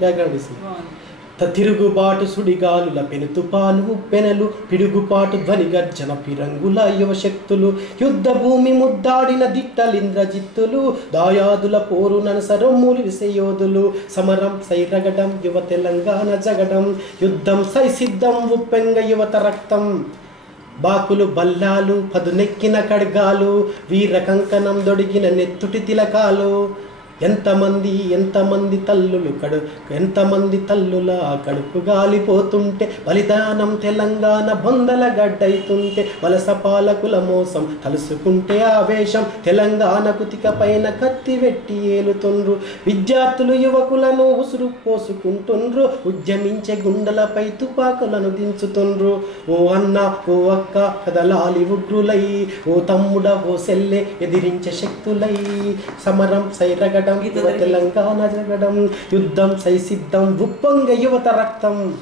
background తిరుగుబాటు సుడిగాలుల పెనుతుపాను పెనలు పిడుగుపాటు ధ్వని గర్జన పిరంగుల యువశక్తులు యుద్ధ భూమి ముద్దాడిన దిట్టలింద్రజిత్తులు దాయాదుల పోరు ననసరొమ్ములు విసయోధులు సమరం సైరగడం యువ తెలంగాణ జగడం యుద్ధం సై సిద్ధం ఉప్పెంగ యువత రక్తం బాకులు బల్లాలు పదునెక్కిన ఖడ్గాలు వీర కంకణం దొడిగిన నెత్తుటి తిలకాలు ఎంతమంది తల్లుల కడుపు గాలిపోతుంటే బలిదానం తెలంగాణ బొందల గడ్డైతుంటే వలస పాలకుల మోసం తలుసుకుంటే ఆవేశం తెలంగాణ కుతిక పైన కత్తి వెట్టి ఏలుతుండ్రు విద్యార్థులు యువకులను ఉసురు పోసుకుంటుండ్రు ఉద్యమించే గుండెలపై తుపాకులను దించుతుండ్రు ఓ అన్న ఓ అక్క కదలాలి ఉగ్రులై ఓ తమ్ముడ ఓ సెల్లె ఎదిరించే శక్తులై సమరం సైరగడ తెలంగాణ జగడం యుద్ధం సై సిద్ధం ఉప్పొంగ యువత రక్తం